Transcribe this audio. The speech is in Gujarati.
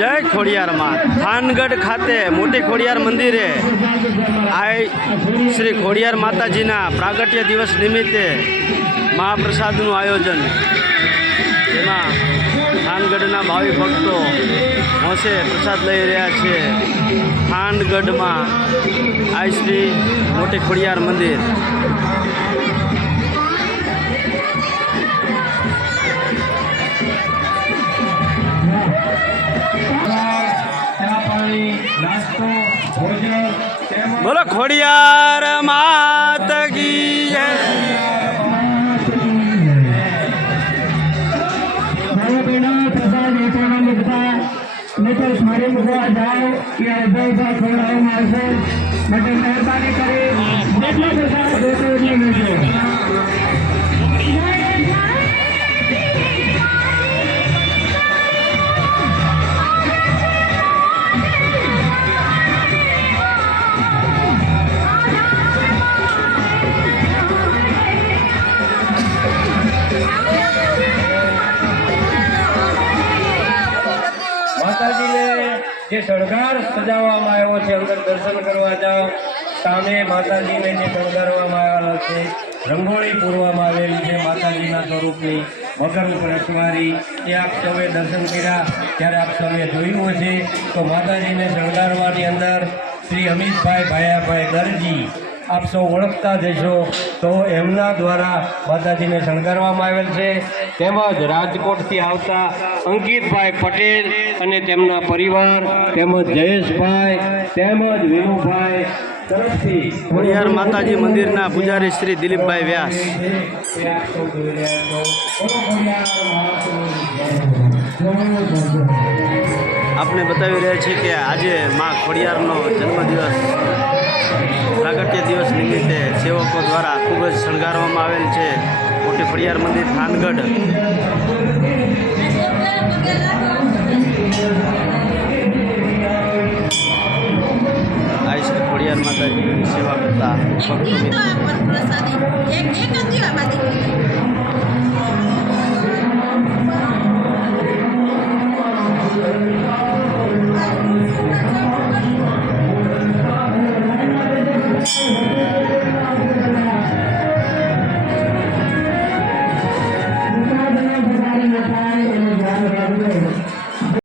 જય ખોડિયાર માં થાનગઢ ખાતે મોટી ખોડિયાર મંદિરે શ્રી ખોડિયાર માતાજીના પ્રાગટ્ય દિવસ નિમિત્તે મહાપ્રસાદનું આયોજન, જેમાં થાનગઢના ભાવિ ભક્તો હોંશે પ્રસાદ લઈ રહ્યા છે. થાનગઢમાં આ શ્રી મોટી ખોડિયાર મંદિર. બોલો ખોડિયાર માત કી જય. મહેરબાની કરી માતાજીને જે શણગાર સજાવવામાં આવ્યો છે, અંદર દર્શન કરવા જાઓ. સામે માતાજીને જે શણગારવામાં આવેલો છે, રંગોળી પૂરવામાં આવેલી છે માતાજીના સ્વરૂપની, મકર ઉપર અસવારી, એ આપ સૌએ દર્શન કર્યા ત્યારે આપ સૌએ જોયું હશે. તો માતાજીને શણગારવાની અંદર શ્રી અમિતભાઈ ભાયાભાઈ દરજી આપ સૌ ઓળખતા જશો. તો એમના દ્વારા માતાજીને શણગારવામાં આવેલ છે. તેમજ રાજકોટથી આવતા અંકિતભાઈ પટેલ અને તેમના પરિવાર, તેમજ જયેશભાઈ, તેમજ વિનુભાઈ તરફથી ખોડિયાર માતાજી મંદિરના પૂજારી શ્રી દિલીપભાઈ વ્યાસ. આપને બતાવી રહ્યા છીએ કે આજે મા ખોડિયારનો જન્મદિવસ પ્રાગટ્ય દિવસ નિમિત્તે સેવકો દ્વારા ખૂબ જ શણગારવામાં આવેલ છે. મોટી ખોડિયાર મંદિર થાનગઢ. આ શ્રી ખોડિયાર માતાજીની સેવા કરતા ભક્તો મિત્રો